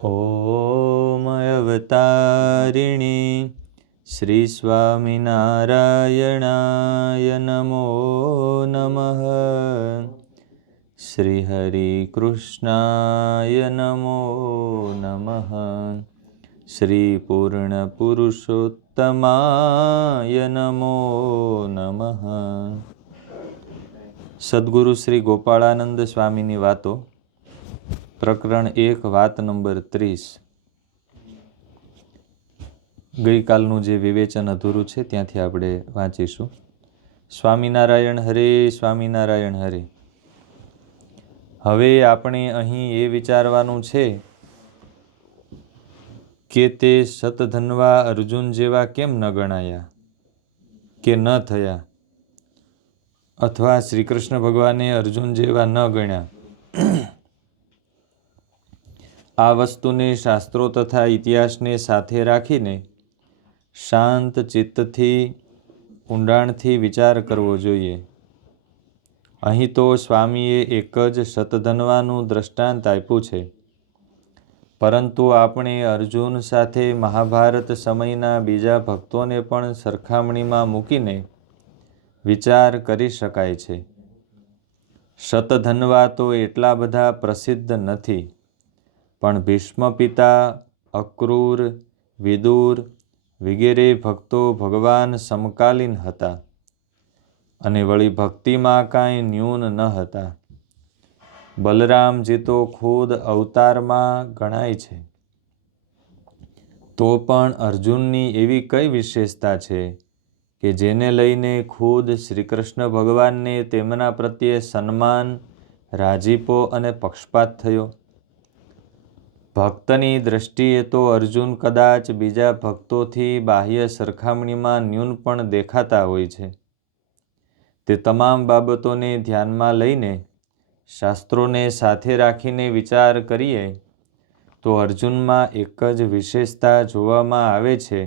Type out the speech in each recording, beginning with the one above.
ઓમ અવતારિણી શ્રી સ્વામિનારાયણાય નમો નમઃ. શ્રી હરિ કૃષ્ણાય નમો નમઃ. શ્રી પૂર્ણ પુરુષોત્તમાય નમો નમઃ. સદ્ગુરુ શ્રી ગોપાળાનંદ સ્વામીની વાતો, પ્રકરણ 1, વાત નંબર 30. ગઈકાલનું જે વિવેચન અધૂરું છે ત્યાંથી આપણે વાંચીશું. સ્વામિનારાયણ હરે, સ્વામિનારાયણ હરે. હવે આપણે અહીં એ વિચારવાનું છે કે તે શતધન્વા અર્જુન જેવા કેમ ન ગણાયા કે ન થયા, અથવા શ્રી કૃષ્ણ ભગવાને અર્જુન જેવા ન ગણ્યા. આ વસ્તુને શાસ્ત્રો તથા ઇતિહાસને સાથે રાખીને શાંત ચિત્તથી ઊંડાણથી વિચાર કરવો જોઈએ. અહીં તો સ્વામીએ એક જ શતધન્વાનું દ્રષ્ટાંત આપ્યું છે, પરંતુ આપણે અર્જુન સાથે મહાભારત સમયના બીજા ભક્તોને પણ સરખામણીમાં મૂકીને વિચાર કરી શકાય છે. શતધન્વા તો એટલા બધા પ્રસિદ્ધ નથી, પણ ભીષ્મ પિતા, અક્રૂર, વિદુર વગેરે ભક્તો ભગવાન સમકાલીન હતા અને વળી ભક્તિમાં કાંઈ ન્યૂન ન હતા. બલરામજી તો ખુદ અવતારમાં ગણાય છે. તો પણ અર્જુનની એવી કઈ વિશેષતા છે કે જેને લઈને ખુદ શ્રી કૃષ્ણ ભગવાનને તેમના પ્રત્યે સન્માન, રાજીપો અને પક્ષપાત થયો? ભક્તની દ્રષ્ટિએ તો અર્જુન કદાચ બીજા ભક્તોથી બાહ્ય સરખામણીમાં ન્યૂન પણ દેખાતા હોય છે. તે તમામ બાબતોને ધ્યાનમાં લઈને શાસ્ત્રોને સાથે રાખીને વિચાર કરીએ તો અર્જુનમાં એક જ વિશેષતા જોવામાં આવે છે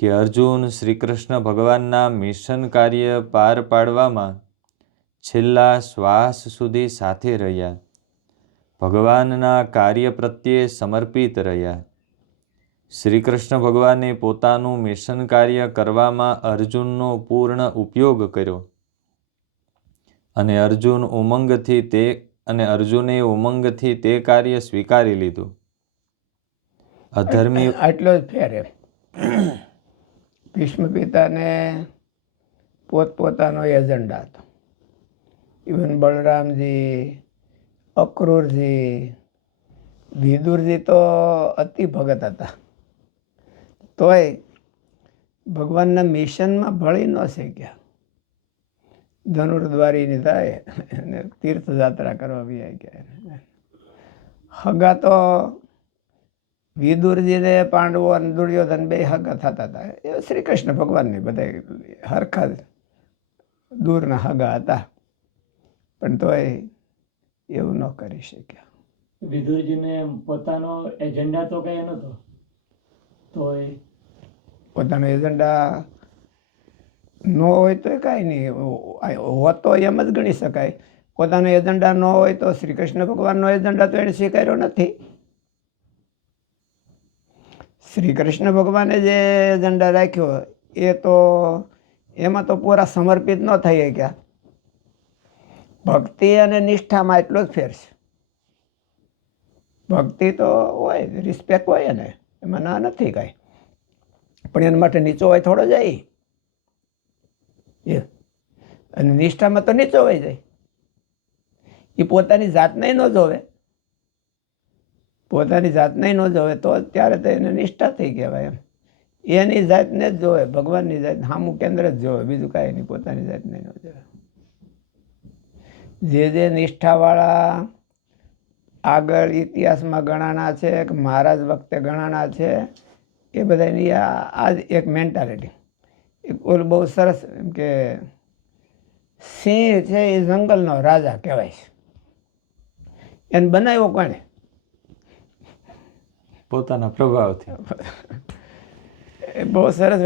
કે અર્જુન શ્રી કૃષ્ણ ભગવાનના મિશન કાર્ય પાર પાડવામાં છેલ્લા શ્વાસ સુધી સાથે રહ્યા, ભગવાનના કાર્ય પ્રત્યે સમર્પિત રહ્યા. શ્રી કૃષ્ણ ભગવાને પોતાનું મિશન કાર્ય કરવામાં અર્જુનનો પૂર્ણ ઉપયોગ કર્યો અને અર્જુને ઉમંગથી તે કાર્ય સ્વીકારી લીધું. અધર્મી આટલો જ ફેર એમ. ભીષ્મ પિતાને પોતપોતાનો એજન્ડા હતો. ઇવન બલરામજી, અક્રૂરજી, વિદુરજી તો અતિ ભગત હતા, તોય ભગવાનના મિશનમાં ભળી ન શક્યા. ધનુર્દ્વારીની થાય અને તીર્થયાત્રા કરવા બી આવી ગયા. હગા તો વિદુરજીને પાંડવો અને દુર્યોધન બે હગા થતા હતા. એ શ્રી કૃષ્ણ ભગવાનને બધા હરખા દૂરના હગા હતા, પણ તોય એવું ન કરી શક્યા. વિદુરજીને પોતાનો એજન્ડા તો કઈ નહોતો, તો પોતાનો એજન્ડા ન હોય તો કાંઈ નહીં, હોત તો એમ જ ગણી શકાય. પોતાનો એજન્ડા ન હોય તો શ્રી કૃષ્ણ ભગવાનનો એજન્ડા તો એને સ્વીકાર્યો નથી. શ્રી કૃષ્ણ ભગવાને જે એજન્ડા રાખ્યો એ તો એમાં તો પૂરા સમર્પિત ન થઈ ગયા. ભક્તિ અને નિષ્ઠામાં એટલો જ ફેર છે. ભક્તિ તો હોય, રિસ્પેક્ટ હોય ને, એમાં ના નથી કાંઈ, પણ એના માટે નીચો હોય થોડો જાય. અને નિષ્ઠામાં તો નીચો હોય જાય. એ પોતાની જાતને ન જોવે, પોતાની જાતને ન જોવે તો ત્યારે તો એને નિષ્ઠા થઈ કહેવાય એમ. એની જાતને જ જોવે, ભગવાનની જાત સામું કેન્દ્ર જ જોવે, બીજું કાંઈ નહીં, પોતાની જાતને ન જોવે. જે નિષ્ઠાવાળા આગળ ઇતિહાસમાં ગણાના છે, કે મહારાજ વખતે ગણાના છે, એ બધાની આ જ એક મેન્ટાલિટી. ઓલું બહુ સરસ એમ કે સિંહ છે એ જંગલનો રાજા કહેવાય છે. એને બનાવ્યો કોણે? પોતાના પ્રભાવથી. એ બહુ સરસ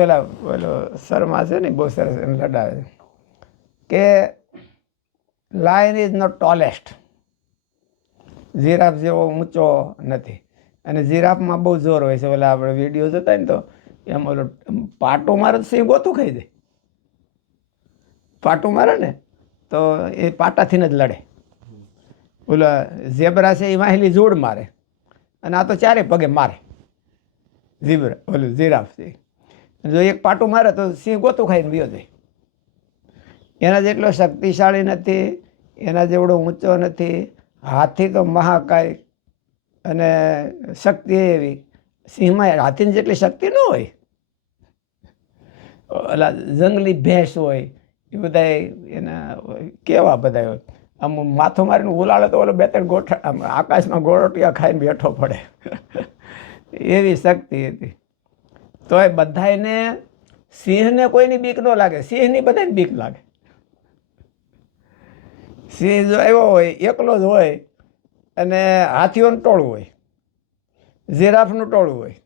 ઓલો શર્મા છે ને, બહુ સરસ એમ લડાવે કે lion is not tallest, giraffe જેવો ઊંચો નથી અને જીરાફમાં બહુ જોર હોય છે. ઓલા આપણે વિડીયો જોતા ને તો એમ ઓલો પાટો મારે તો સિંહ ગોતું ખાઈ જાય. પાટું મારે ને તો એ પાટાથી જ લડે. ઓલા ઝેબ્રા છે એ વાહેલી જોડ મારે અને આ તો ચારે પગે મારે. ઓલું જીરાફ છે જો એક પાટું મારે તો સિંહ ગોતું ખાઈને વિયો જાય. એના જેટલો શક્તિશાળી નથી, એના જેવડો ઊંચો નથી. હાથી તો મહાકાય અને શક્તિ એવી. સિંહમાં હાથીની જેટલી શક્તિ ન હોય. ઓલા જંગલી ભેંસ હોય એ બધા એના કેવા બધા હોય. આમ માથું મારીને ઉલાળે તો ઓલો 2-3 ગોઠા આમ આકાશમાં ગોળોટિયા ખાઈને બેઠો પડે. એવી શક્તિ હતી. તોય બધાને સિંહને કોઈની બીક ન લાગે, સિંહની બધાને બીક લાગે. સિંહ જો આવ્યો હોય એકલો જ હોય અને હાથીઓનું ટોળું હોય, જીરાફનું ટોળું હોય,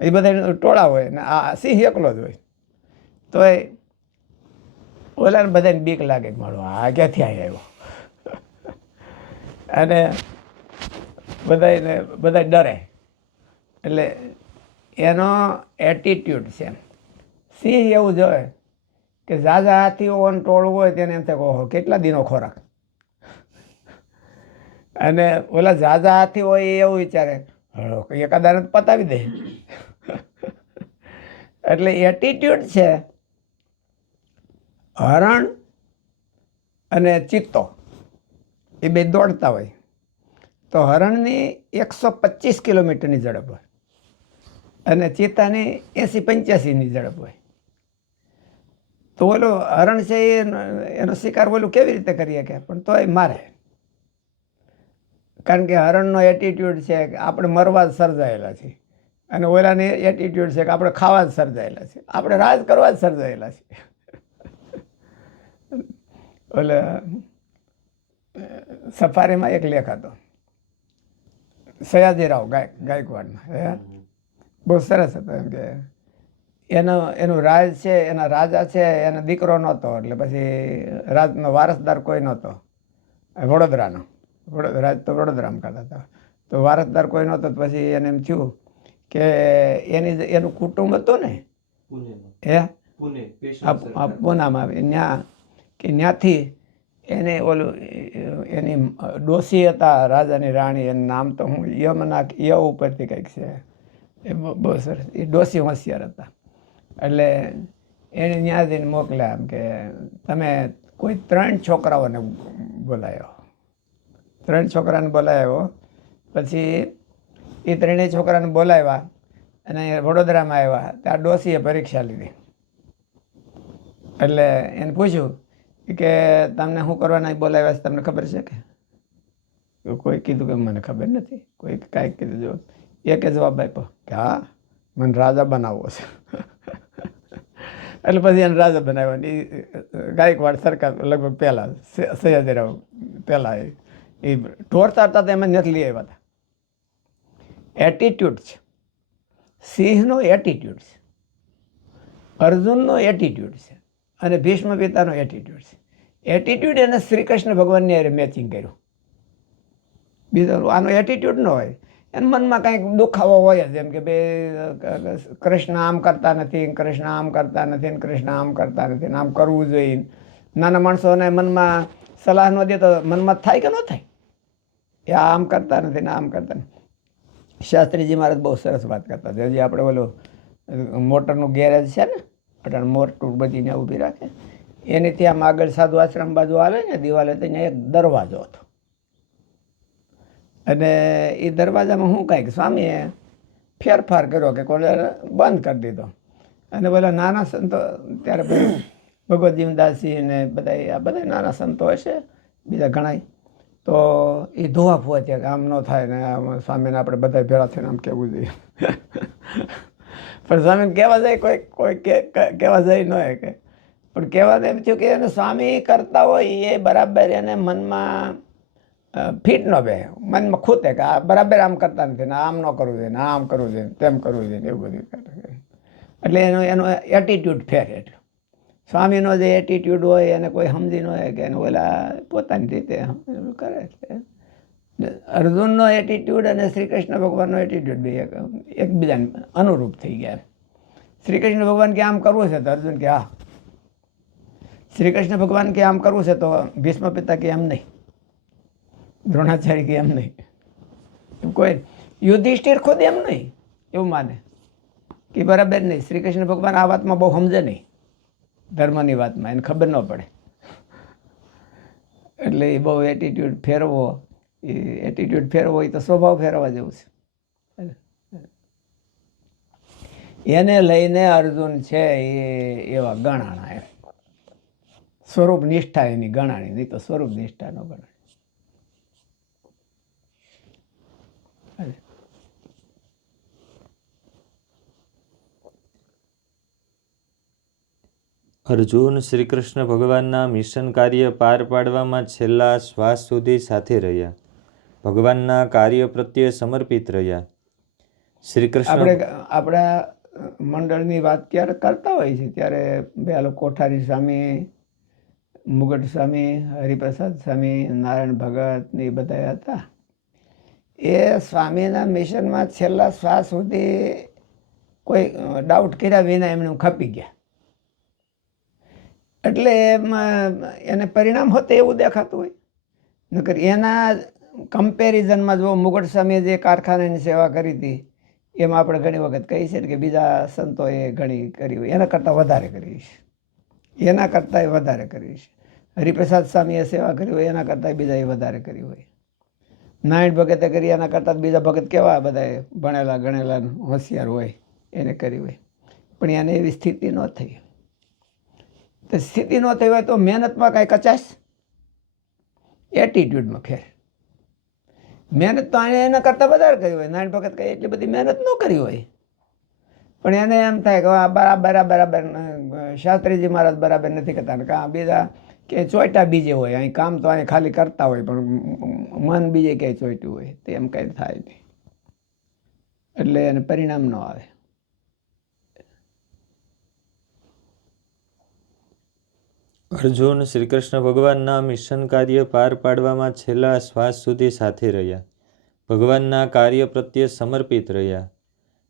એ બધા ટોળા હોય ને આ સિંહ એકલો જ હોય. તોય ઓલાને બધાને બીક લાગે કે મારો આ ક્યાંથી આવ્યો. અને બધા ડરે. એટલે એનો એટીટ્યૂડ છે. સિંહ એવું જોવે કે ઝાઝા હાથીઓનું ટોળું હોય તેને એમ થાય ઓહો કેટલા દિનો ખોરાક. અને ઓલા ઝાઝા હાથી હોય એ એવું વિચારે એકાદાને પતાવી દે. એટલે એટીટ્યૂડ છે. હરણ અને ચિત્તો એ બે દોડતા હોય તો હરણની 125 કિલોમીટરની ઝડપ હોય અને ચિત્તાની 80-85ની ઝડપ હોય. તો ઓલો હરણ છે એનો શિકાર ઓલું કેવી રીતે કરી શકે? પણ તોય મારે. કારણ કે હરણનો એટીટ્યૂડ છે કે આપણે મરવા જ સર્જાયેલા છીએ અને ઓલાની એટીટ્યૂડ છે કે આપણે ખાવા જ સર્જાયેલા છીએ, આપણે રાજ કરવા જ સર્જાયેલા છીએ. ઓલે સફારીમાં એક લેખ હતો સયાજીરાવ ગાયકવાડનો, બહુ સરસ હતો. એમ કે એનું રાજ છે, એના રાજા છે, એનો દીકરો નહોતો એટલે પછી રાજનો વારસદાર કોઈ નહોતો. વડોદરાનો રાજ તો વડોદરામાં કરતા હતા. તો વારસદાર કોઈ નહોતો. પછી એને એમ થયું કે એનું કુટુંબ હતું ને પૂનામાં ત્યાં કે ત્યાંથી એને ઓલું એની ડોસી હતા રાજાની રાણી, એનું નામ તો હું યમના ય ઉપરથી કંઈક છે. એ બહુ સરસ. એ ડોસી હોશિયાર હતા. એટલે એને ત્યાં જઈને મોકલ્યા એમ કે તમે કોઈ 3 છોકરાઓને બોલાયો. 3 છોકરાને બોલાવ્યો. પછી એ 3 છોકરાને બોલાવ્યા અને વડોદરામાં આવ્યા ત્યાં ડોસીએ પરીક્ષા લીધી. એટલે એને પૂછ્યું કે તમને શું કરવાના બોલાવ્યા છે, તમને ખબર છે કે? કોઈ કીધું કે મને ખબર નથી. કોઈ કાંઈક કીધું. જો એકે જવાબ આપ્યો કે હા મને રાજા બનાવવો છે. એટલે પછી એને રાજા બનાવ્યો. એ ગાયકવાડ સરકાર લગભગ પહેલાં સયાજીરાવ પહેલાં એ ઢોર ચારતા હતા એમાં નથી લઈ આવ્યા હતા. એટીટ્યૂડ છે. સિંહનો એટીટ્યૂડ છે, અર્જુનનો એટીટ્યૂડ છે અને ભીષ્મ પિતાનો એટીટ્યૂડ છે. એટીટ્યૂડ એને શ્રી કૃષ્ણ ભગવાનની હારે મેચિંગ કર્યું. બીજો આનો એટીટ્યૂડ ન હોય, એના મનમાં કાંઈક દુખાવો હોય જ. એમ કે ભાઈ કૃષ્ણ આમ કરતા નથી, કૃષ્ણ આમ કરતા નથી, કૃષ્ણ આમ કરતા નથી, આમ કરવું જોઈએ. નાના માણસોને મનમાં સલાહ ન દે તો મનમાં થાય કે ન થાય? એ આમ કરતા નથી ને આમ કરતા નથી. શાસ્ત્રીજી મહારાજ બહુ સરસ વાત કરતા હતા. હજી આપણે ઓલું મોટરનું ગેરેજ છે ને, એટલે મોટર બધી ત્યાં ઊભી રાખે એની ત્યાં આગળ સાધુ આશ્રમ બાજુ હાલે ને દિવાલે ત્યાં એક દરવાજો હતો. અને એ દરવાજામાં શું કાંઈક સ્વામીએ ફેરફાર કર્યો કે કોને બંધ કરી દીધો. અને પેલા નાના સંતો ત્યારે ભગવત જીવદાસજી ને બધા આ બધા નાના સંતો હશે બીજા ઘણા, તો એ ધોવા ફોવા થયા કે આમ ન થાય ને આમ સ્વામીને આપણે બધા ભેળા થઈને આમ કહેવું જોઈએ. પણ સ્વામીને કહેવા જાય કોઈ કહેવા જાય ન કે, પણ કહેવાને એમ થયું કે એને સ્વામી કરતા હોય એ બરાબર એને મનમાં ફીટ ન બે, મનમાં ખૂતે કે આ બરાબર આમ કરતા નથી ને આમ ન કરવું જોઈએ ને આમ કરવું જોઈએ તેમ કરવું જોઈએ એવું બધું. એટલે એનો એટીટ્યૂડ ફેર. એટલો સ્વામીનો જે એટીટ્યૂડ હોય એને કોઈ સમજી ન હોય કે એને ઓલા પોતાની રીતે કરે છે. અર્જુનનો એટીટ્યૂડ અને શ્રી કૃષ્ણ ભગવાનનો એટીટ્યૂડ બે એકબીજાને અનુરૂપ થઈ ગયા. શ્રી કૃષ્ણ ભગવાન કે આમ કરવું છે તો અર્જુન કે હા. શ્રી કૃષ્ણ ભગવાન કે આમ કરવું છે તો ભીષ્મ પિતા કે એમ નહીં, દ્રોણાચાર્ય કે એમ નહીં, કોઈ યુધિષ્ઠિર ખુદ એમ નહીં એવું માને કે બરાબર નહીં. શ્રી કૃષ્ણ ભગવાન આ વાતમાં બહુ સમજે નહીં, ધર્મની વાતમાં એને ખબર ન પડે. એટલે એ બહુ એટીટ્યૂડ ફેરવો, એ એટીટ્યૂડ ફેરવો એ તો સ્વભાવ ફેરવવા જેવું છે. એને લઈને અર્જુન છે એ એવા ગણાણા એમ. સ્વરૂપ નિષ્ઠા એની ગણાણી, નહીં તો સ્વરૂપ નિષ્ઠા ન ગણાણી. અર્જુન શ્રી કૃષ્ણ ભગવાનના મિશન કાર્ય પાર પાડવામાં છેલ્લા શ્વાસ સુધી સાથે રહ્યા, ભગવાનના કાર્ય પ્રત્યે સમર્પિત રહ્યા. શ્રી કૃષ્ણ આપણા મંડળની વાત ક્યારે કરતા હોય છે ત્યારે પેલો કોઠારી સ્વામી, મુગટ સ્વામી, હરિપ્રસાદ સ્વામી, નારાયણ ભગત ને એ બધા હતા. એ સ્વામીના મિશનમાં છેલ્લા શ્વાસ સુધી કોઈ ડાઉટ કર્યા વિના એમને ખપી ગયા. એટલે એમાં એને પરિણામ હોતે એવું દેખાતું હોય. નકર એના કમ્પેરિઝનમાં જો મુગટ સ્વામીએ જે કારખાનાની સેવા કરી હતી એમાં આપણે ઘણી વખત કહીએ છીએ કે બીજા સંતોએ ઘણી કરી હોય, એના કરતાં વધારે કરી છે, એના કરતાં વધારે કરી છે. હરિપ્રસાદ સ્વામીએ સેવા કરી હોય એના કરતાં બીજાએ વધારે કરી હોય. નારાયણ ભગતે કરી એના કરતાં બીજા ભગત કેવા બધા ભણેલા ગણેલા હોશિયાર હોય એને કરી હોય, પણ એને એવી સ્થિતિ ન થઈ. તો સ્થિતિ ન થઈ હોય તો મહેનતમાં કાંઈ કચાશ, એટીટ્યૂડમાં ફેર. મહેનત તો આને એના કરતાં વધારે કરી હોય. નારાયણ ભગત કંઈ એટલી બધી મહેનત ન કરી હોય, પણ એને એમ થાય કે બરાબર શાસ્ત્રીજી મહારાજ બરાબર નથી કરતા, કાં બીજા કે ચોઈટા બીજે હોય. અહીં કામ તો અહીં ખાલી કરતા હોય પણ મન બીજે ક્યાંય ચોઈટ્યું હોય, તે એમ કંઈ થાય નહીં. એટલે એને પરિણામ ન આવે. અર્જુન શ્રી કૃષ્ણ ભગવાનના મિશન કાર્ય પાર પાડવામાં છેલ્લા શ્વાસ સુધી સાથે રહ્યા, ભગવાનના કાર્ય પ્રત્યે સમર્પિત રહ્યા.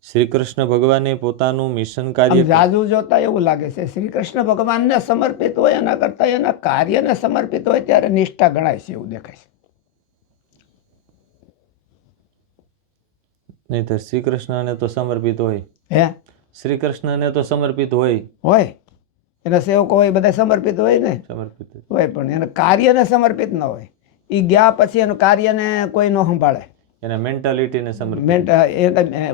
શ્રી કૃષ્ણ ભગવાને પોતાનું મિશન કાર્ય જાજુ જોતા એવું લાગે છે શ્રી કૃષ્ણ ભગવાનને સમર્પિત હોય એના કરતાં એના કાર્યને સમર્પિત હોય ત્યારે નિષ્ઠા ગણાય છે એવું દેખાય છે. નહીંતર શ્રી કૃષ્ણને તો સમર્પિત હોય, હે શ્રી કૃષ્ણને તો સમર્પિત હોય, એના સેવકો હોય બધા સમર્પિત હોય ને, સમર્પિત હોય, પણ એના કાર્યને સમર્પિત ન હોય. એ ગયા પછી એનું કાર્યને કોઈ ન સંભાળે, એના મેન્ટાલિટીને સમર્પિત.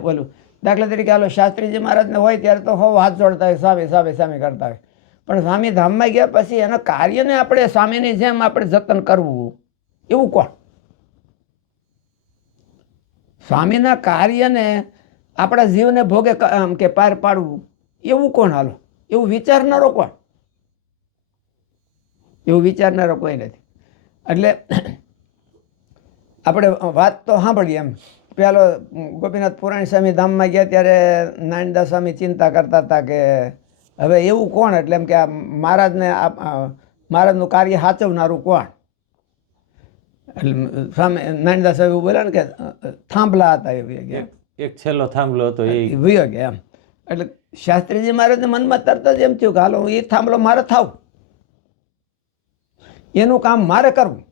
બોલું દાખલા તરીકે હાલો શાસ્ત્રીજી મહારાજને હોય ત્યારે તો હો હાથ જોડતા હોય, સ્વામી સ્વામી સ્વામી કરતા હોય, પણ સ્વામી ધામમાં ગયા પછી એના કાર્યને આપણે સ્વામીની જેમ આપણે જતન કરવું એવું કોણ? સ્વામીના કાર્યને આપણા જીવને ભોગે કે પાર પાડવું એવું કોણ? હાલો એવું વિચારનારો કોણ? એવું વિચારનારો કોઈ નથી. એટલે આપણે વાત તો સાંભળીએ એમ. પેલો ગોપીનાથ પુરાણી સ્વામી ધામમાં ગયા ત્યારે નારાયણદાસ સ્વામી ચિંતા કરતા હતા કે હવે એવું કોણ? એટલે એમ કે આ મહારાજને મહારાજનું કાર્ય સાચવનારું કોણ? એટલે સ્વામી નારાયણદાસ સ્વામી એવું બોલ્યા ને કે થાંભલા હતા એ એક છેલ્લો થાંભલો હતો એ વયો ગયા એમ. એટલે શાસ્ત્રીજી મહારાજને મનમાં તરત જ એમ થયું કે હાલો એ થાંભલો મારે થાવ, એનું કામ મારે કરવું.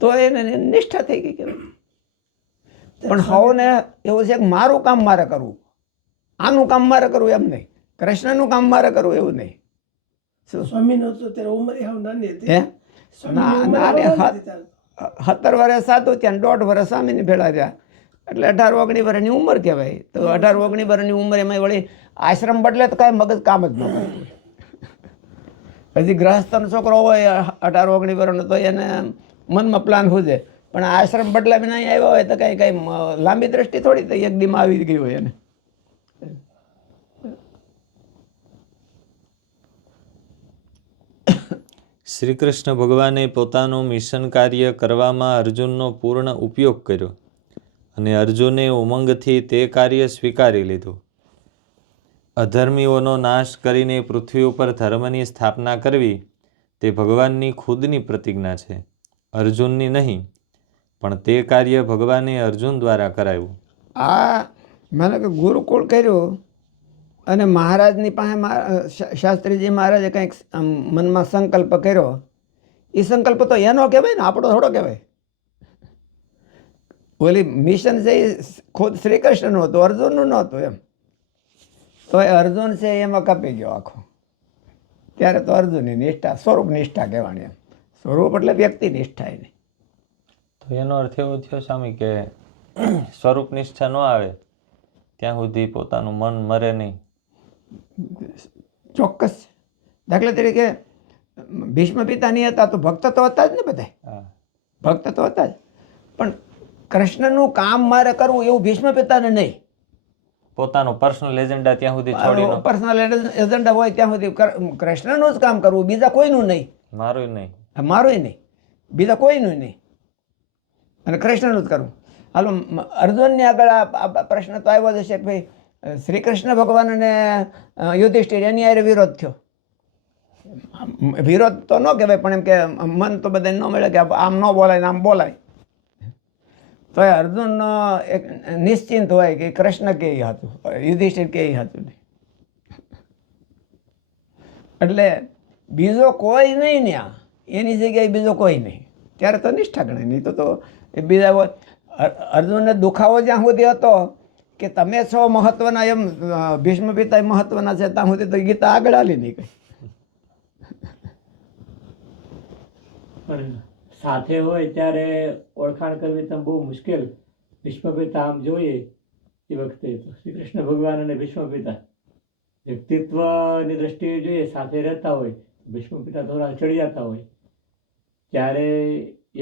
તો એને નિષ્ઠા થઈ ગઈ કે પણ હવને એવું છે કે મારું કામ મારે કરવું, આનું કામ મારે કરવું એમ નહીં, કૃષ્ણનું કામ મારે કરવું એવું નહીં. હે 17 વર્ષ સાધુ ત્યાં 1.5 વર્ષ સ્વામીની ભેળા રહ્યા, એટલે 18-19 વર્ષની ઉંમર કહેવાય. તો 18-19 વર્ષની ઉંમર એમાં વળી આશ્રમ બદલે તો કાંઈ મગજ કામ જ ન કરે. હજી ગ્રહસ્થનો છોકરો હોય 18-19 વર્ષનો તો એને મનમાં પ્લાન હોય, પણ આશ્રમ બદલાવીને અહીં આવ્યો હોય તો કાંઈ લાંબી દ્રષ્ટિ થોડી તો એક દીમાં આવી ગઈ હોય એને. શ્રી કૃષ્ણ ભગવાને પોતાનું મિશન કાર્ય કરવામાં અર્જુનનો પૂર્ણ ઉપયોગ કર્યો અને અર્જુને ઉમંગથી તે કાર્ય સ્વીકારી લીધું. અધર્મીઓનો નાશ કરીને પૃથ્વી ઉપર ધર્મની સ્થાપના કરવી તે ભગવાનની ખુદની પ્રતિજ્ઞા છે, અર્જુનની નહીં. પણ તે કાર્ય ભગવાને અર્જુન દ્વારા કરાવ્યું. આ માનો કે ગુરુકુળ કર્યું અને મહારાજની પાસે શાસ્ત્રીજી મહારાજે કંઈક આમ મનમાં સંકલ્પ કર્યો. એ સંકલ્પ તો એનો કહેવાય ને, આપણો થોડો કહેવાય. ઓલી મિશન છે એ ખુદ શ્રી કૃષ્ણનું હતું, અર્જુનનું નહોતું એમ. તો એ અર્જુન છે એમાં કપી ગયો આખો. ત્યારે તો અર્જુનની નિષ્ઠા સ્વરૂપ નિષ્ઠા કહેવાની. એમ સ્વરૂપ એટલે વ્યક્તિ નિષ્ઠા એની. તો એનો અર્થ એવો થયો સ્વામી કે સ્વરૂપ નિષ્ઠા ન આવે ત્યાં સુધી પોતાનું મન મરે નહીં. ચોક્કસ. દાખલા તરીકે ભીષ્મ પિતા નહીં હતા તો ભક્ત તો હતા જ ને બધા. હા. ભક્ત તો હતા જ, પણ કૃષ્ણનું કામ મારે કરવું એવું ભીષ્મ પિતાને નહીં. પોતાનો પર્સનલ એજન્ડા ત્યાં સુધી છોડીને પર્સનલ એજન્ડા હોય ત્યાં સુધી કૃષ્ણનું જ કામ કરવું, બીજા કોઈનું નહીં. મારું નહીં. મારું નહીં, બીજા કોઈનું નહીં, અને કૃષ્ણનું જ કરવું. હાલો અર્જુનની આગળ આ પ્રશ્ન તો આવ્યો જ હશે કે ભાઈ શ્રી કૃષ્ણ ભગવાન અને યુધિષ્ઠિર એની હારે વિરોધ થયો. વિરોધ તો ન કહેવાય, પણ એમ કે મન તો બધાને ન મળે કે આમ ન બોલાય ને આમ બોલાય. તો એ અર્જુનનો એક નિશ્ચિંત હોય કે કૃષ્ણ કે હતું, યુધિષ્ઠિર કે હતું નહીં. એટલે બીજો કોઈ નહીં ને, એની જગ્યાએ બીજો કોઈ નહીં, ત્યારે તો નિષ્ઠા ગણાય. નહીં તો એ બીજા અર્જુનને દુખાવો જ્યાં સુધી હતો કે તમે છો મહત્વના, એમ ભીષ્મ પિતા મહત્વના છે, ત્યાં સુધી તો ગીતા આગળ હાલી નહીં કઈ. પણ સાથે હોય ત્યારે ઓળખાણ કરવી તો બહુ મુશ્કેલ. ભીષ્મ પિતા આમ જોઈએ એ વખતે તો શ્રી કૃષ્ણ ભગવાન અને ભીષ્મ પિતા વ્યક્તિત્વની દ્રષ્ટિએ જોઈએ, સાથે રહેતા હોય, ભીષ્મ પિતા થોડા ચડિયાતા હોય, ત્યારે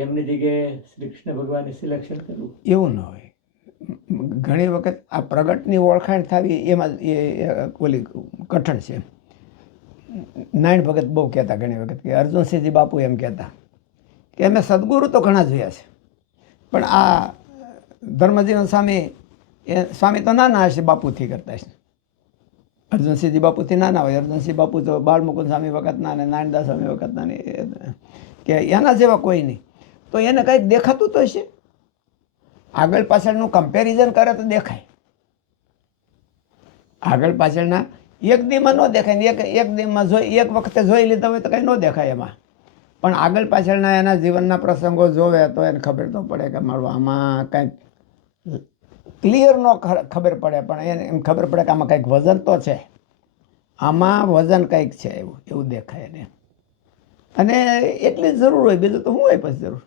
એમની જગ્યાએ શ્રી કૃષ્ણ ભગવાનને સિલેક્શન કરવું એવું ન હોય. ઘણી વખત આ પ્રગટની ઓળખાણ થવી એમાં એ ઓલી કઠણ છે. નારાયણ ભગત બહુ કહેતા ઘણી વખત કે અર્જુનસિંહજી બાપુ એમ કહેતા કે અમે સદગુરુ તો ઘણા જોયા છે, પણ આ ધર્મજીવન સ્વામી એ સ્વામી તો નાના હશે, બાપુથી કરતા હશે. અર્જુનસિંહજી બાપુથી નાના હોય. અર્જુનસિંહ બાપુ તો બાળમુકુંદ સ્વામી વખતના ને નારાયણદાસ સ્વામી વખતના ને, કે એના જેવા કોઈ નહીં. તો એને કંઈક દેખાતું તો હશે. આગળ પાછળનું કમ્પેરિઝન કરે તો દેખાય. આગળ પાછળના એક દીમાં ન દેખાય ને એક દીમાં જોઈ એક વખતે જોઈ લીધા હોય તો કંઈ ન દેખાય એમાં. પણ આગળ પાછળના એના જીવનના પ્રસંગો જોવે તો એને ખબર તો પડે કે મારું આમાં કંઈક ક્લિયર ન ખબર પડે, પણ એને એમ ખબર પડે કે આમાં કંઈક વજન તો છે, આમાં વજન કંઈક છે, એવું દેખાય એને. અને એટલી જ જરૂર હોય, બીજું તો શું હોય પછી જરૂર.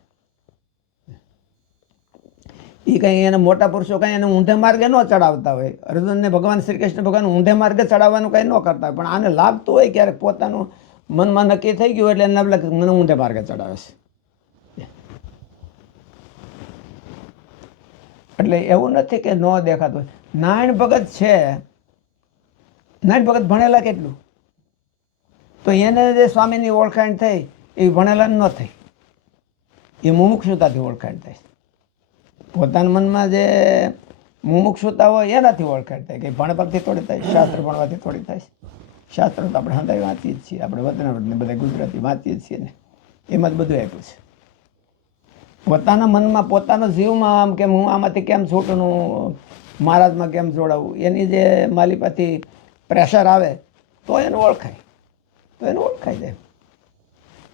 એ કંઈ એને મોટા પુરુષો કંઈ એને ઊંધે માર્ગે ન ચડાવતા હોય. અર્જુનને ભગવાન શ્રી કૃષ્ણ ભગવાન ઊંધે માર્ગે ચડાવવાનું કંઈ ન કરતા હોય, પણ આને લાગતું હોય ક્યારેક પોતાનું મનમાં નક્કી થઈ ગયું એટલે એને લાગે મને ઊંધે માર્ગે ચડાવે છે. એટલે એવું નથી કે ન દેખાતું હોય. નારાયણ ભગત છે, નારાયણ ભગત ભણેલા કેટલું, તો એને જે સ્વામીની ઓળખાણ થઈ એ ભણેલા ન થઈ, એ મુમુક્ષુતાથી ઓળખાણ થાય. પોતાના મનમાં જે મુમુક્ષુતા હોય એનાથી ઓળખાણ થાય. કે ભણવાથી થોડી થાય, શાસ્ત્ર ભણવાથી થોડી થાય. શાસ્ત્ર તો આપણે હંધાઈ વાંચીએ જ છીએ, આપણે વતનાવટને બધા ગુજરાતી વાંચીએ જ છીએ ને, એમાં જ બધું આપ્યું છે. પોતાના મનમાં પોતાના જીવમાં આમ કે હું આમાંથી કેમ છૂટું, મહારાજમાં કેમ જોડાવું, એની જે માલિપાથી પ્રેશર આવે તો એને ઓળખાય, તો એને ઓળખાઈ જાય.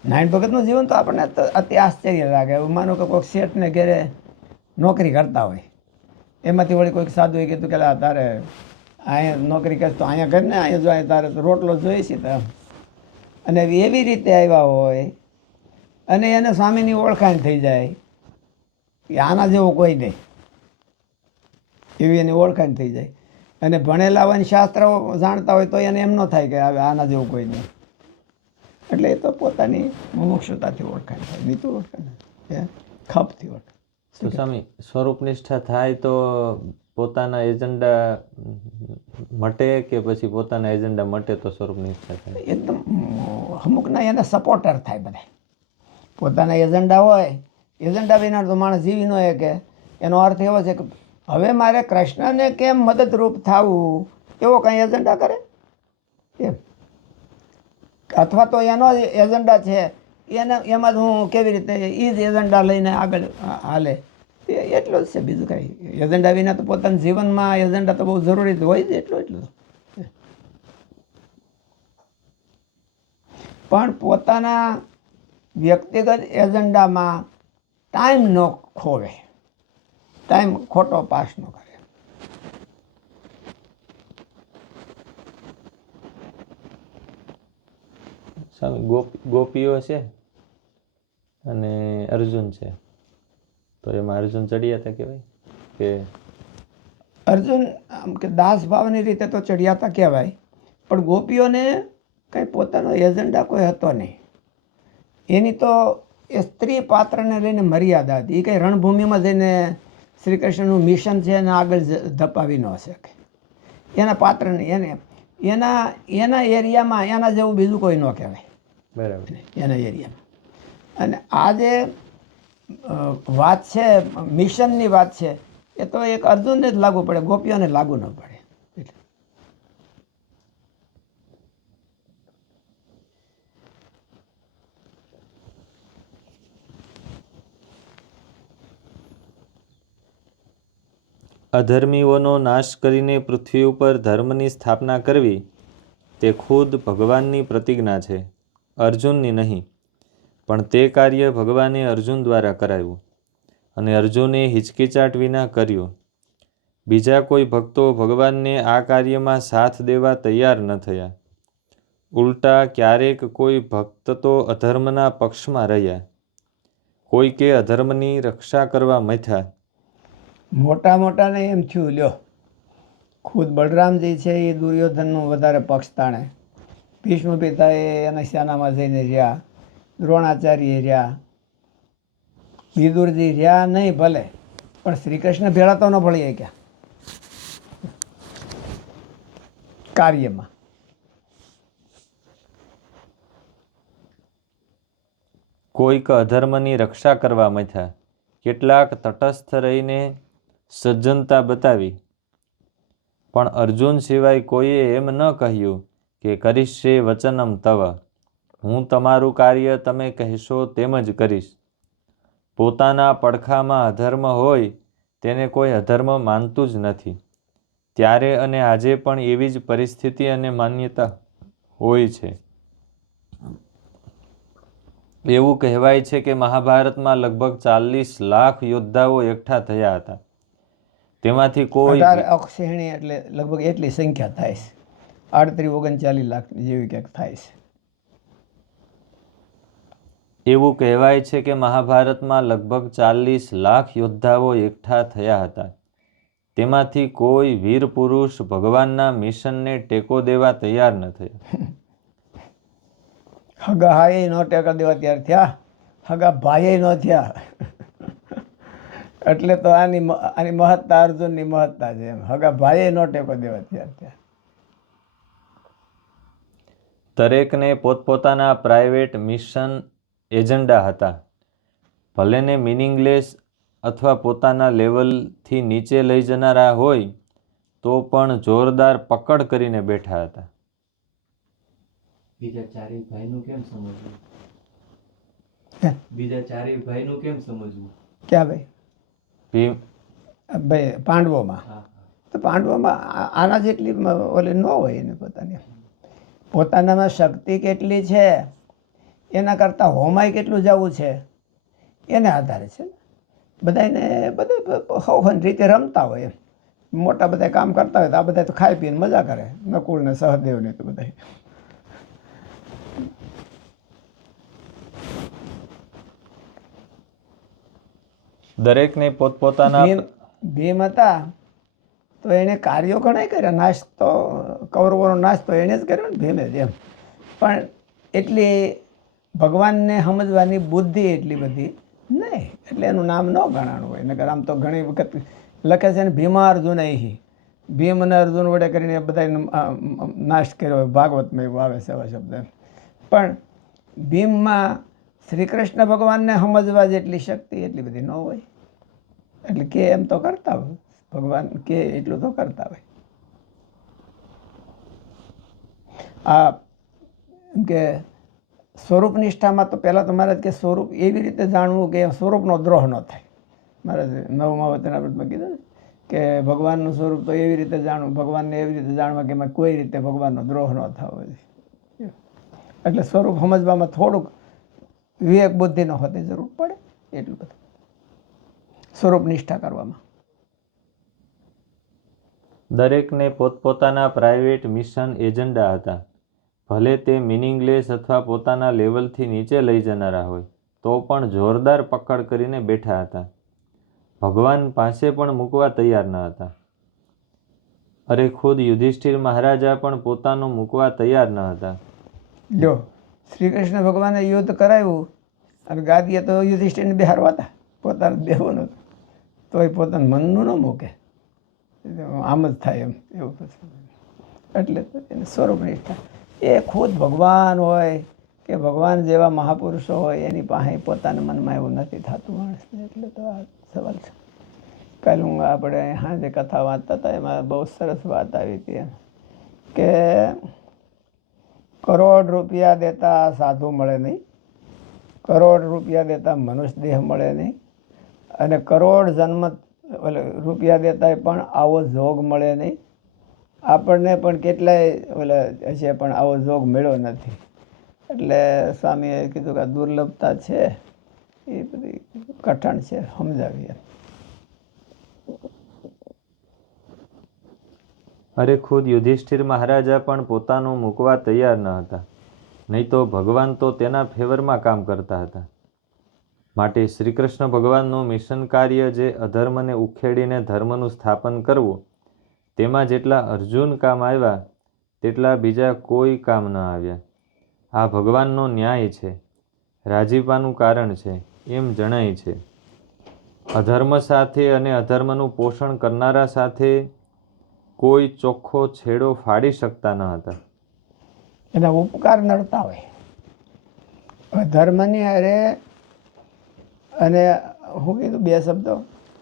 નારાયણ ભગતનું જીવન તો આપણને અતિ આશ્ચર્ય લાગે. માનો કે કોઈક શેઠને ઘેરે નોકરી કરતા હોય, એમાંથી વળી કોઈક સાધુએ કીધું કે તારે અહીંયા નોકરી કરશ તો અહીંયા ઘર ને અહીંયા જો તારે તો રોટલો જોઈએ છે તો, અને એવી રીતે આવ્યા હોય અને એને સ્વામીની ઓળખાણ થઈ જાય કે આના જેવો કોઈ નહીં, એવી એની ઓળખાણ થઈ જાય. અને ભણેલા હોય શાસ્ત્રો જાણતા હોય તો એને એમ ન થાય કે હવે આના જેવું કોઈ નહીં. એટલે એ તો પોતાની મુમુક્ષુતાથી ઓળખાણ થાય, નહીં તો ઓળખાણ ખપથી ઓળખાણ. તો સ્વામી સ્વરૂપ નિષ્ઠા થાય તો પોતાના એજન્ડા મટે કે પછી પોતાના એજન્ડા મટે તો સ્વરૂપ નિષ્ઠા થાય? એકદમ અમુકના એને સપોર્ટર થાય બધા. પોતાના એજન્ડા હોય, એજન્ડા વિના તો માણસ જીવી ન શકે. એનો અર્થ એવો છે કે હવે મારે કૃષ્ણને કેમ મદદરૂપ થવું એવો કંઈ એજન્ડા કરે એમ, અથવા તો એનો એજન્ડા છે એને એમાં જ હું કેવી રીતે એ જ એજન્ડા લઈને આગળ હાલે એટલો જ છે, બીજું કાંઈ એજન્ડા વિના તો પોતાના જીવનમાં એજન્ડા તો બહુ જરૂરી હોય જ, એટલું પણ પોતાના વ્યક્તિગત એજન્ડામાં ટાઈમ ન ખોવે, ટાઈમ ખોટો પાસ ન કરે. સ્વામી ગોપીઓ છે અને અર્જુન છે, તો એમાં અર્જુન ચડિયાતા કહેવાય કે અર્જુન આમ કે દાસ ભાવની રીતે તો ચડિયાતા કહેવાય, પણ ગોપીઓને કંઈ પોતાનો એજન્ડા કોઈ હતો નહીં. એની તો એ સ્ત્રી પાત્રને લઈને મર્યાદા હતી. એ કંઈ રણભૂમિમાં જઈને શ્રી કૃષ્ણનું મિશન છે એને આગળ ધપાવી ન શકે. એના પાત્રને એના એરિયામાં એના જેવું બીજું કોઈ ન કહેવાય. બરાબર. એના એરિયામાં. અને આ જે વાત છે, મિશનની વાત છે, એ તો એક અર્જુનને જ લાગુ પડે, ગોપીઓને લાગુ ન પડે. અધર્મીઓનો નાશ કરીને પૃથ્વી ઉપર ધર્મની સ્થાપના કરવી તે ખુદ ભગવાનની પ્રતિજ્ઞા છે, અર્જુનની નહીં. પણ તે કાર્ય ભગવાને અર્જુન દ્વારા કરાવ્યું અને અર્જુને હિચકિચાટ વિના કર્યું. બીજા કોઈ ભક્તો ભગવાનને આ કાર્યમાં સાથ દેવા તૈયાર ન થયા. ઉલટા ક્યારેક કોઈ ભક્ત તો અધર્મના પક્ષમાં રહ્યા, કોઈકે અધર્મની રક્ષા કરવા મથ્યા. મોટા મોટાને એમ થયું, લ્યો ખુદ બલરામજી છે એ દુર્યોધનનું વધારે પક્ષ તાણે, ભીષ્મ પિતાએ એના સેનામાં જઈને રહ્યા, દ્રોણાચાર્ય રહ્યા, વિદુરજી રહ્યા નહીં ભલે, પણ શ્રી કૃષ્ણ ભેળા તો ન ભળીએ ક્યાં કાર્યમાં. કોઈક અધર્મની રક્ષા કરવા મથ્યા, કેટલાક તટસ્થ રહીને સજ્જનતા બતાવી. પણ અર્જુન સિવાય કોઈએ એમ ન કહ્યું કે કરીશ્યે વચનમ તવ, હું તમારું કાર્ય તમે કહેશો તેમ જ કરીશ. પોતાના પડખામાં અધર્મ હોય તેને કોઈ અધર્મ માનતું જ નથી. ત્યારે અને આજે પણ એવી જ પરિસ્થિતિ અને માન્યતા હોય છે. એવું કહેવાય છે કે મહાભારતમાં લગભગ 40 લાખ યોદ્ધાઓ એકઠા થયા હતા. તેમાંથી કોઈ 18 અક્ષિણી એટલે લગભગ એટલી સંખ્યા થાય છે, 38-39 લાખ જેવી ક્યાંક થાય છે. એવું કહેવાય છે કે મહાભારતમાં લગભગ 40 લાખ યોદ્ધાઓ એકઠા થયા હતા. તેમાંથી કોઈ વીર પુરુષ ભગવાનના મિશનને ટેકો દેવા તૈયાર ન થયા. હગા હાય નો ટેકો દેવા તૈયાર થયા, હગા ભાઈ ન થયા. એટલે તો આની મહત્તા અર્જુનની મહત્તા છે. એમ હગા ભાઈ નો ટેકો દેવા તૈયાર થયા. દરેકને પોતપોતાના પ્રાઇવેટ મિશન એજન્ડા હતા. ભલેને મિનિંગલેસ અથવા પોતાના લેવલથી નીચે લઈ જનારા હોય તો પણ જોરદાર પકડ કરીને બેઠા હતા. બીજા ચારેય ભાઈનું કેમ સમજવું? બીજા ચારેય ભાઈનું કેમ સમજવું? ક્યાં ભાઈ? ભીમ ભાઈ પાંડવોમાં. હા, તો પાંડવોમાં આના જેટલી ઓલી ન હોય એને પોતાનામાં શક્તિ કેટલી છે એના કરતાં હોમાય કેટલું જવું છે એને આધારે છે. બધાને બધા રીતે રમતા હોય, એમ મોટા બધા કામ કરતા હોય તો આ બધા તો ખાઈ પીને મજા કરે, નકુલ ને સહદેવ ને તો બધા. દરેકને પોતપોતાના ભીમ હતા તો એને કાર્યો ઘણા કર્યા, નાશ તો કૌરવોનો નાશ તો એને જ કર્યો ને, ભીમે જ. એમ પણ એટલી ભગવાનને સમજવાની બુદ્ધિ એટલી બધી નહીં, એટલે એનું નામ ન ગણાણું હોય. નકર આમ તો ઘણી વખત લખે છે ને ભીમા અર્જુન અહીં, ભીમ અને અર્જુન વડે કરીને બધા નાશ કર્યો હોય, ભાગવતમાં એવું આવે છે એવા શબ્દ. પણ ભીમમાં શ્રી કૃષ્ણ ભગવાનને સમજવા જેટલી શક્તિ એટલી બધી ન હોય. એટલે કે એમ તો કરતા હોય, ભગવાન કે એટલું તો કરતા હોય. આ એમ કે સ્વરૂપ નિષ્ઠામાં તો પહેલાં તો મારે કે સ્વરૂપ એવી રીતે જાણવું કે સ્વરૂપનો દ્રોહ ન થાય. મહારાજ નવમા વચનામૃતમાં કીધું ને કે ભગવાનનું સ્વરૂપ તો એવી રીતે જાણવું, ભગવાનને એવી રીતે જાણવા કે એમાં કોઈ રીતે ભગવાનનો દ્રોહ ન થવો જોઈએ. એટલે સ્વરૂપ સમજવામાં થોડુંક વિવેક બુદ્ધિનો હોતી જરૂર પડે, એટલું બધું સ્વરૂપ નિષ્ઠા કરવામાં. દરેકને પોતપોતાના પ્રાઇવેટ મિશન એજન્ડા હતા. ભલે તે મિનિંગલેસ અથવા પોતાના લેવલથી નીચે લઈ જનારા હોય તો પણ જોરદાર પકડ કરીને બેઠા હતા. ભગવાન પાસે પણ મૂકવા તૈયાર ન હતા. અરે ખુદ યુધિષ્ઠિર મહારાજા પણ પોતાનું મૂકવા તૈયાર ન હતા. જો શ્રી કૃષ્ણ ભગવાને યુદ્ધ કરાવ્યું અને ગાદીએ તો યુધિષ્ઠિરને બેહારવા હતા, પોતાને બેહવું નહોતું, તો એ પોતાનું મનનું ન મૂકે, આમ જ થાય એમ એવું પછી. એટલે એને સ્વરૂપ નિષ્ઠા એ ખુદ ભગવાન હોય કે ભગવાન જેવા મહાપુરુષો હોય એની પાસે પોતાના મનમાં એવું નથી થતું માણસને. એટલે તો આ સવાલ છે. કાલે હું આપણે સાંજે કથા વાંચતા હતા એમાં બહુ સરસ વાત આવી હતી એમ કે કરોડ રૂપિયા દેતા સાધુ મળે નહીં, કરોડ રૂપિયા દેતા મનુષ્ય દેહ મળે નહીં, અને કરોડ જન્મ રૂપિયા દેતા પણ આવો જોગ મળે નહીં. આપણને પણ કેટલાય હશે પણ આવો જોગ મળ્યો નથી. એટલે સ્વામીએ કીધું કે આ દુર્લભતા છે એ બધી કઠણ છે સમજાવીએ. અરે ખુદ યુધિષ્ઠિર મહારાજા પણ પોતાનું મૂકવા તૈયાર ન હતા, નહીં તો ભગવાન તો તેના ફેવરમાં કામ કરતા હતા. માટે શ્રી કૃષ્ણ ભગવાનનું મિશન કાર્ય જે અધર્મને ઉખેડીને ધર્મનું સ્થાપન કરવું, તેમાં જેટલા અર્જુન કામ આવ્યા તેટલા બીજા કોઈ કામ ન આવ્યા. આ ભગવાનનો ન્યાય છે, રાજીપાનું કારણ છે એમ જણાય છે. અધર્મ સાથે અને અધર્મનું પોષણ કરનારા સાથે કોઈ ચોખ્ખો છેડો ફાડી શકતા ન હતા. એના ઉપકાર નડતા હોય અધર્મની અરે, અને હું કીધું બે શબ્દો,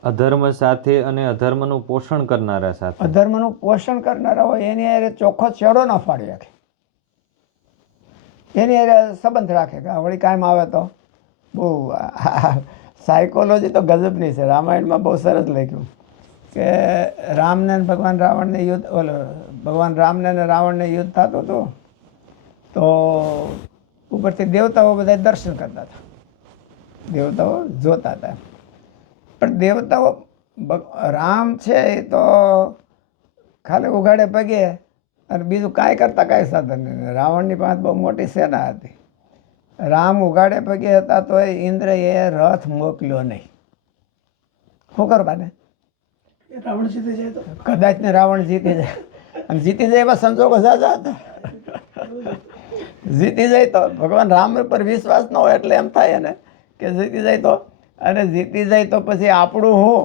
અધર્મ સાથે અને અધર્મનું પોષણ કરનારા સાથે. અધર્મનું પોષણ કરનારા હોય એની અરે ચોખ્ખો છેડો ન ફાડી રાખે, એની અરે સંબંધ રાખે કે વળી કાયમ આવે તો. બહુ સાયકોલોજી તો ગજબની છે. રામાયણમાં બહુ સરસ લખ્યું કે રામને ને ભગવાન રાવણને યુદ્ધ, ભગવાન રામને ને રાવણને યુદ્ધ થતું હતું તો ઉપરથી દેવતાઓ બધા દર્શન કરતા હતા, દેવતાઓ જોતા હતા. પણ દેવતાઓ રામ છે એ તો ખાલી ઉઘાડે પગે અને બીજું કાંઈ કરતા કાંઈ સાધન નહીં. રાવણની પાસે બહુ મોટી સેના હતી. રામ ઉઘાડે પગે હતા તો ઇન્દ્રએ રથ મોકલ્યો નહીં. શું કરવા ને? રાવણ જીતી જાય તો કદાચ ને રાવણ જીતી જાય, અને જીતી જાય એવા સંજોગો ઝાઝા હતા. જીતી જાય તો ભગવાન રામ પર વિશ્વાસ ન હોય એટલે એમ થાય ને કે જીતી જાય તો, અને જીતી જાય તો પછી આપણું હું,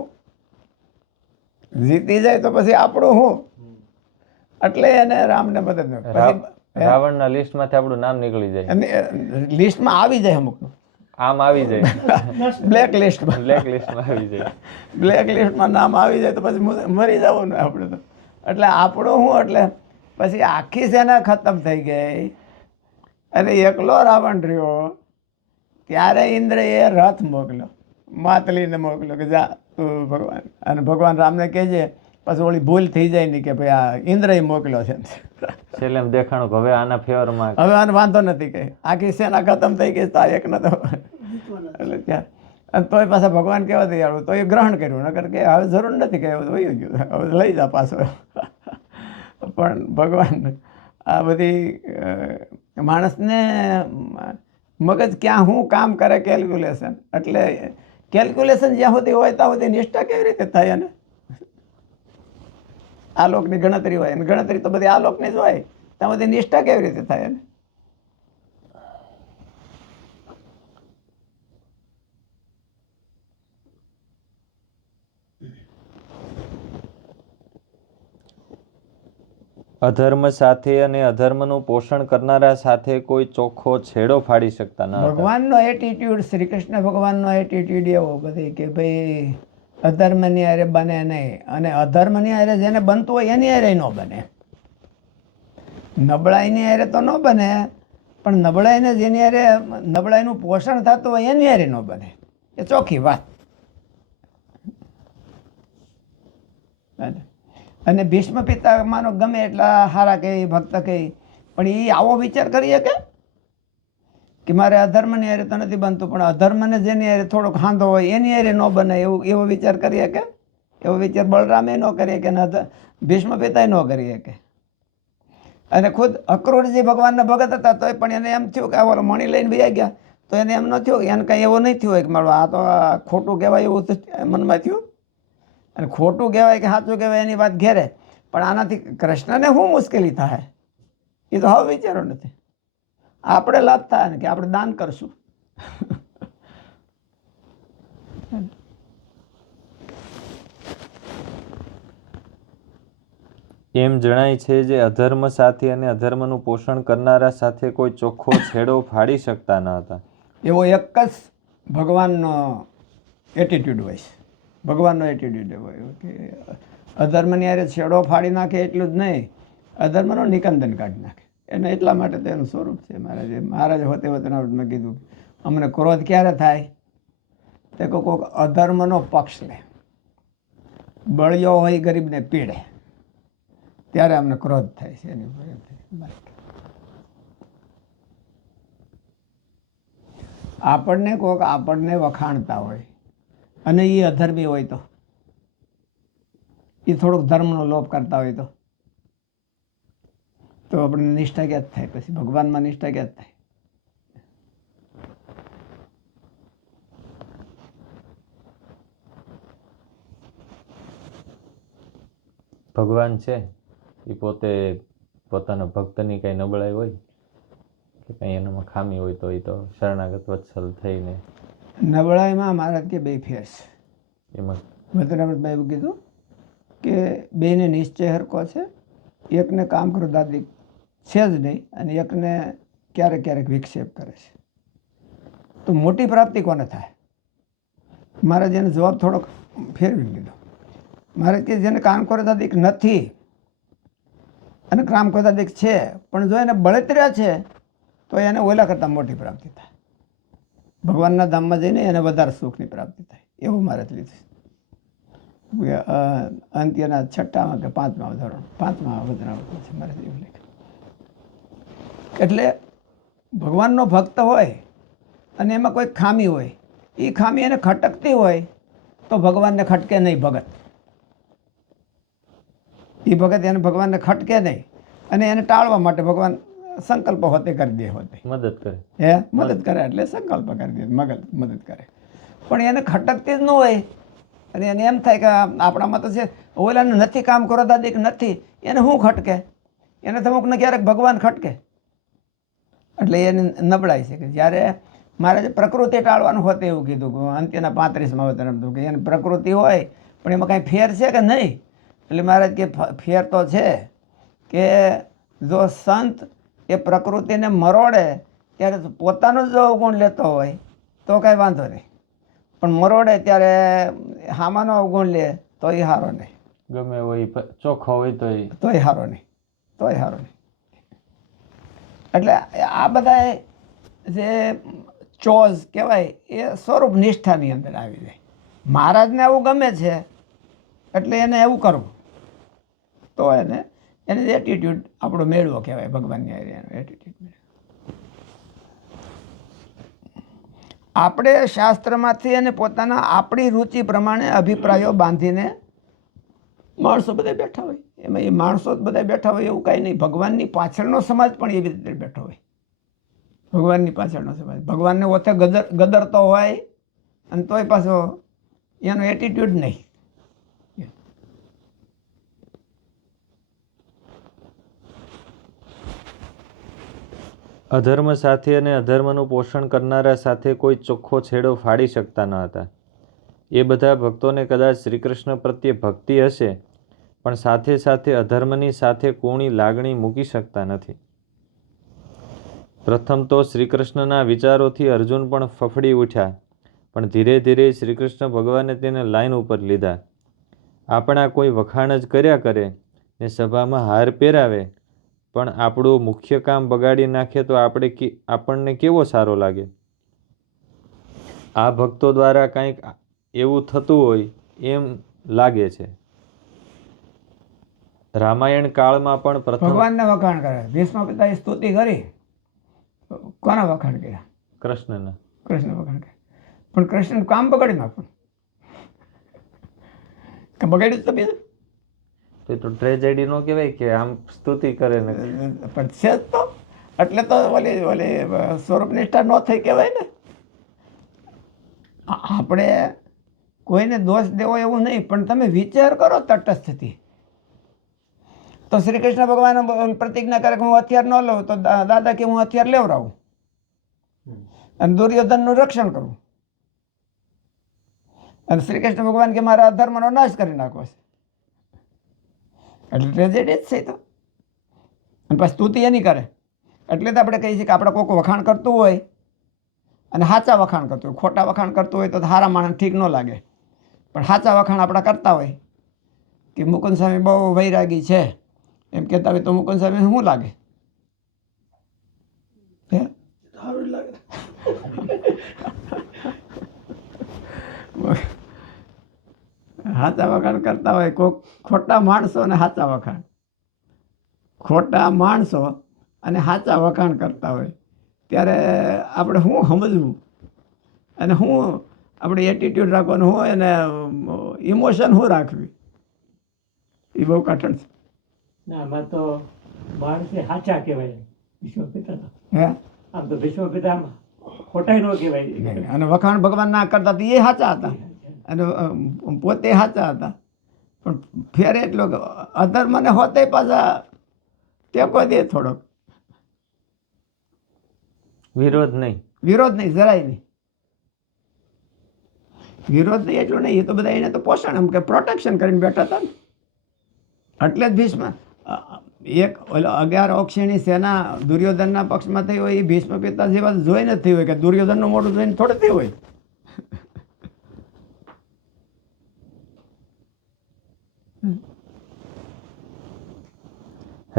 જીતી જાય તો પછી આપણું હું, એટલે એને રામને મદદ ન પછી રાવણના લિસ્ટમાંથી આપણું નામ નીકળી જાય, અને લિસ્ટમાં આવી જાય અમુકનું, આમ આવી જાય, બ્લેક લિસ્ટમાં, બ્લેક લિસ્ટમાં આવી જાય. બ્લેક લિસ્ટમાં નામ આવી જાય તો પછી મરી જવાનું આપણે તો. એટલે આપણું હું, એટલે પછી આખી સેના ખતમ થઈ ગઈ અને એકલો રાવણ રહ્યો. ત્યારે ઇન્દ્રએ રથ મોકલ્યો, માતલીને મોકલ્યો કે જા તું ભગવાન, અને ભગવાન રામને કહેજે પછી ઓલી ભૂલ થઈ જાય નહીં કે ભાઈ આ ઇન્દ્રએ મોકલ્યો છે. છેલ્લે એમ દેખાણું કે હવે આના ફેવરમાં, હવે આને વાંધો નથી કહે, આખી સેના ખતમ થઈ ગઈ તો આ એક નતો. એટલે ત્યાં અને તોય પાછા ભગવાન કહેવા તૈયાર તો એ ગ્રહણ કર્યું, નકર કે હવે જરૂર નથી કહે, વહી ગયું, હવે લઈ જા પાછો. પણ ભગવાન આ બધી માણસને મગજ ક્યાં શું કામ કરે, કેલ્ક્યુલેશન. એટલે કેલ્ક્યુલેશન જ્યાં સુધી હોય ત્યાં સુધી નિષ્ઠા કેવી રીતે થાય? અને આલોકની ગણતરી હોય, અને ગણતરી તો બધી આલોકની જ હોય, ત્યાં બધી નિષ્ઠા કેવી રીતે થાય? એને અધર્મ સાથે અને અધર્મનું પોષણ કરનારા સાથે કોઈ ચોખ્ખો છેડો ફાડી શકતા ન હતા. ભગવાનનો એટીટ્યુડ, શ્રી કૃષ્ણ ભગવાનનો એટીટ્યુડ એવો બધી કે ભાઈ અધર્મની હારે બને નહીં, અને અધર્મની હારે જેને બનતું હોય એની હારે ન બને. નબળાઈની હારે તો ન બને, પણ નબળાઈને જેની હારે નબળાઈનું પોષણ થતું હોય એની હારે ન બને. એ ચોખ્ખી વાત. અને ભીષ્મ પિતા માનો ગમે એટલા સારા કહે ભક્ત કહે, પણ એ આવો વિચાર કરીએ કે મારે અધર્મની હારે તો નથી બનતું, પણ અધર્મને જેની હારે થોડોક હાંધો હોય એની હારે ન બને એવો વિચાર કરીએ કે એવો વિચાર બળરામે ન કરીએ કે ભીષ્મ પિતાએ ન કરીએ કે. અને ખુદ અક્રૂરજી ભગવાનના ભગત હતા તોય પણ એને એમ થયું કે આ મણી લઈને વયા ગયા તો એને એમ ન થયું કે એને કાંઈ એવો નહીં થયું હોય કે મારું આ તો ખોટું કહેવાય એવું તો મનમાં થયું. અને ખોટું કહેવાય કે સાચું કહેવાય એની વાત ઘેરે, પણ આનાથી કૃષ્ણને શું મુશ્કેલી થાય એ તો હવે વિચારો નથી. આપણે લાભ થાય ને કે આપણે દાન કરશું. એમ જણાય છે જે અધર્મ સાથે અને અધર્મનું પોષણ કરનારા સાથે કોઈ ચોખ્ખો છેડો ફાડી શકતા ન હતા. એવો એક જ ભગવાનનો એટીટ્યૂડ હોય છે. ભગવાનનો એટીટ્યૂડ એવો કે અધર્મની હારે છેડો ફાડી નાખે એટલું જ નહીં, અધર્મનો નિકંદન કાઢી નાખે. એને એટલા માટે તો એનું સ્વરૂપ છે. મહારાજ હોતે મેં કીધું અમને ક્રોધ ક્યારે થાય તે કોઈક અધર્મનો પક્ષ લે, બળિયો હોય ગરીબને પીડે ત્યારે અમને ક્રોધ થાય છે. એની ઉપર આપણને વખાણતા હોય અને એ અધર્મી હોય તો એ થોડુંક ધર્મનો લોપ કરતા હોય તો આપણને નિષ્ઠા ક્યાં જ થાય, પછી ભગવાનમાં નિષ્ઠા ક્યાં જ થાય. ભગવાન છે એ પોતે પોતાના ભક્તની કંઈ નબળાઈ હોય કે કંઈ એનામાં ખામી હોય તો એ તો શરણાગત વત્સલ થઈને નબળાઈમાં મારા કે બે ફેર છે. એમાં વતરામભાઈ એવું કીધું કે બેને નિશ્ચય હરકો છે, એકને કામ ક્રોધાદિક છે જ નહીં અને એકને ક્યારેક ક્યારેક વિક્ષેપ કરે છે. તો મોટી પ્રાપ્તિ કોને થાય? મારે જેને જવાબ થોડોક ફેરવી લીધો. મારે કે જેને કામ ક્રોધાદિક નથી અને કામ ક્રોધાદિક છે પણ જો એને બળતર્યા છે તો એને ઓલા કરતાં મોટી પ્રાપ્તિ થાય. ભગવાનના ધામમાં જઈને એને વધારે સુખની પ્રાપ્તિ થાય એવું મારે લીધું. અંત્યના 6મા કે 5મા ધોરણ 5મા વચનામૃત છે મારે એવું લખ્યું. એટલે ભગવાનનો ભક્ત હોય અને એમાં કોઈ ખામી હોય, એ ખામી એને ખટકતી હોય તો ભગવાનને ખટકે નહીં ભગત. એ ભગત એને ભગવાનને ખટકે નહીં અને એને ટાળવા માટે ભગવાન સંકલ્પ હોતે કરી દે, હોતે મદદ કરે. મદદ કરે એટલે સંકલ્પ કરી દે, મદદ કરે. પણ એને ખટકતી જ ન હોય અને એને એમ થાય કે આપણામાં તો છે ઓલાને નથી કામ કરો દાદીક નથી, એને શું ખટકે? એને તો અમુકને ક્યારેક ભગવાન ખટકે. એટલે એને નબળાઈ છે કે જ્યારે મારે પ્રકૃતિ ટાળવાનું હોતે એવું કીધું અંત્યના 35મા વચનામૃતમાં કે એને પ્રકૃતિ હોય પણ એમાં કાંઈ ફેર છે કે નહીં? એટલે મહારાજ કે ફેર તો છે કે જો સંત એ પ્રકૃતિને મરોડે ત્યારે પોતાનો જો અવગુણ લેતો હોય તો કાંઈ વાંધો નહીં, પણ મરોડે ત્યારે હામાનો અવગુણ લે તો એ સારો નહીં. ગમે હોય ચોખ્ખો હોય તોય સારો નહીં. એટલે આ બધા જે ચોઝ કહેવાય એ સ્વરૂપ નિષ્ઠાની અંદર આવી જાય. મહારાજને આવું ગમે છે એટલે એને એવું કરવું તો એને એટીટ્યૂડ આપણો મેળવો કહેવાય. ભગવાનની એનો એટીટ્યૂડ મેળવો. આપણે શાસ્ત્રમાંથી અને પોતાના આપણી રુચિ પ્રમાણે અભિપ્રાયો બાંધીને માણસો બધા બેઠા હોય, એમાં એ માણસો જ બધા બેઠા હોય એવું કાંઈ નહીં. ભગવાનની પાછળનો સમાજ પણ એવી રીતે બેઠો હોય. ભગવાનની પાછળનો સમાજ ભગવાનને ઓથે ગદરતો હોય અને તોય પાછો એનો એટીટ્યૂડ નહીં. અધર્મ સાથે અને અધર્મનું પોષણ કરનારા સાથે કોઈ ચોખ્ખો છેડો ફાડી શકતા ન હતા. એ બધા ભક્તોને કદાચ શ્રીકૃષ્ણ પ્રત્યે ભક્તિ હશે પણ સાથે સાથે અધર્મની સાથે કોણી લાગણી મૂકી શકતા નથી. પ્રથમ તો શ્રીકૃષ્ણના વિચારોથી અર્જુન પણ ફફડી ઉઠ્યા, પણ ધીરે ધીરે શ્રીકૃષ્ણ ભગવાને તેને લાઈન ઉપર લીધા. આપણા કોઈ વખાણ જ કર્યા કરે ને સભામાં હાર પહેરાવે પણ આપણું મુખ્ય કામ બગાડી નાખે તો આપણને કેવો સારો લાગે. આ ભક્તો દ્વારા કંઈક એવું થતું હોય એમ લાગે છે. રામાયણ કાળમાં પણ પ્રથમ ભગવાનને વખાણ કરે. ભીષ્મ પિતાએ સ્તુતિ કરી, કોના વખાણ કર્યા? કૃષ્ણના. કૃષ્ણ વખાણ કર્યા. પણ કૃષ્ણ કામ બગાડી નાખ્યું કે બગાડ્યું જ તો બીજું તો તો ટ્રેજેડી નો કહેવાય કે આમ સ્તુતિ કરે ને પણ છે જ તો. એટલે તો ઓલી ઓલી સ્વરૂપ નિષ્ઠા ન થઈ કહેવાય ને. આપણે કોઈને દોષ દેવો એવું નહીં, પણ તમે વિચાર કરો તટસ્થથી. તો શ્રી કૃષ્ણ ભગવાન પ્રતિજ્ઞા કરે કે હું હથિયાર ન લઉં, તો દાદા કે હું હથિયાર લેવડાવું અને દુર્યોધનનું રક્ષણ કરું. અને શ્રી કૃષ્ણ ભગવાન કે મારા અધર્મનો નાશ કરી નાખવો છે. એટલે ટ્રેજેડી જ છે તો. અને પછી સ્તુતિ એની કરે. એટલે તો આપણે કહીએ છીએ કે આપણે કોઈક વખાણ કરતું હોય અને સાચા વખાણ કરતું હોય. ખોટા વખાણ કરતું હોય તો સારા માણસ ઠીક ન લાગે, પણ સાચા વખાણ આપણા કરતા હોય કે મુકુંદ સ્વામી બહુ વૈરાગી છે એમ કહેતા હોય તો મુકુંદ સ્વામી શું લાગે? હે સારું લાગે. સાચા વખાણ કરતા હોય કોઈક ખોટા માણસો અને સાચા વખાણ, ખોટા માણસો અને સાચા વખાણ કરતા હોય ત્યારે આપણે શું સમજવું અને શું આપણે એટીટ્યૂડ રાખવાનું હોય અને ઇમોશન શું રાખવી, એ બહુ કઠણ છે. ના આમાં તો માણસે સાચા કહેવાય ભીષ્મ પિતા તો. હે આમ તો ભીષ્મ પિતા ખોટાઈ ન કહેવાય. અને વખાણ ભગવાન ના કરતા તો એ સાચા હતા અને પોતે સાચા હતા. પણ ફેર એટલો કે અધર્મને હોતે પાછા ટેકો દે થોડોક. વિરોધ નહીં. વિરોધ નહીં, જરાય નહીં. વિરોધ નહીં એટલું નહીં, એ તો બધા એને તો પોષણ એમ કે પ્રોટેક્શન કરીને બેઠા હતા ને. એટલે જ ભીષ્મ એક 11 અક્ષયણી સેના દુર્યોધનના પક્ષમાં થઈ હોય, એ ભીષ્મ પિતા જેવા જોઈ નથી હોય કે દુર્યોધનનું મોઢું જોઈને થોડે થઈ હોય.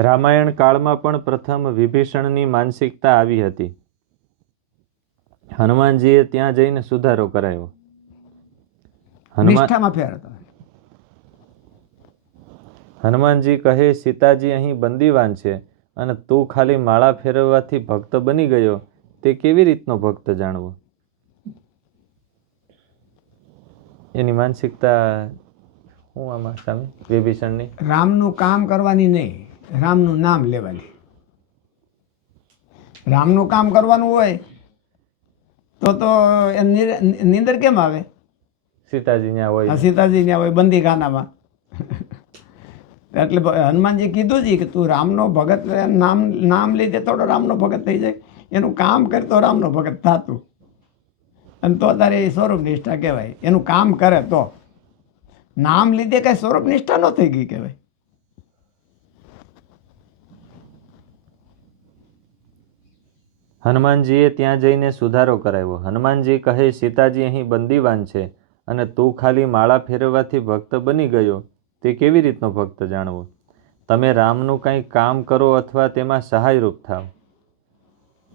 રામાયણ કાળમાં પણ પ્રથમ વિભીષણની માનસિકતા આવી હતી. હનુમાનજીએ ત્યાં જઈને સુધારો કરાયો. નિષ્ઠામાં ફેર હતો. હનુમાનજી કહે, સીતાજી અહીં બંદીવાન છે અને તું ખાલી માળા ફેરવવાથી ભક્ત બની ગયો, તે કેવી રીતનો ભક્ત જાણવો? એની માનસિકતા શું આમાં સામે વિભીષણની? રામનું કામ કરવાની નહીં, રામનું નામ લેવાની. રામનું કામ કરવાનું હોય તો એ નીંદર કેમ આવે? સીતાજી ત્યાં હોય. સીતાજી ત્યાં હોય બંદીખાનામાં. એટલે હનુમાનજી કીધું જ કે તું રામનો ભગત, નામ લીધે થોડો રામનો ભગત થઈ જાય. એનું કામ કરતો રામનો ભગત થતું, અને તો તારે એ સ્વરૂપ નિષ્ઠા કહેવાય. એનું કામ કરે તો. નામ લીધે કઈ સ્વરૂપ નિષ્ઠા ન થઈ ગઈ કહેવાય. હનુમાનજીએ ત્યાં જઈને સુધારો કરાવ્યો. હનુમાનજી કહે, સીતાજી અહીં બંદીવાન છે અને તું ખાલી માળા ફેરવવાથી ભક્ત બની ગયો, તે કેવી રીતનો ભક્ત જાણવો? તમે રામનું કંઈ કામ કરો અથવા તેમાં સહાયરૂપ થાવ.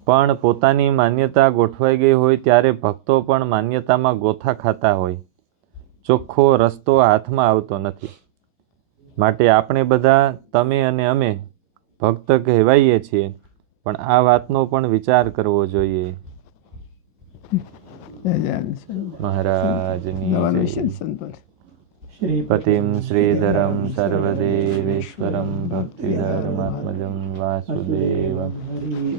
પણ પોતાની માન્યતા ગોઠવાઈ ગઈ હોય ત્યારે ભક્તો પણ માન્યતામાં ગોથા ખાતા હોય. ચોખ્ખો રસ્તો હાથમાં આવતો નથી. માટે આપણે બધા, તમે અને અમે, ભક્ત કહેવાઈએ છીએ, પણ આ વાતનો પણ વિચાર કરવો જોઈએ. મહારાજની જય. પતિમ શ્રીધરમ સર્વદેવેશ્વરમ ભક્તિધર્માત્મજં વાસુદેવમ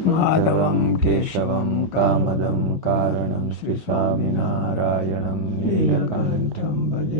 માધવમ કેશવમ કામદમ કારણમ શ્રી સ્વામિનારાયણમ નીલકંઠમ ભજે.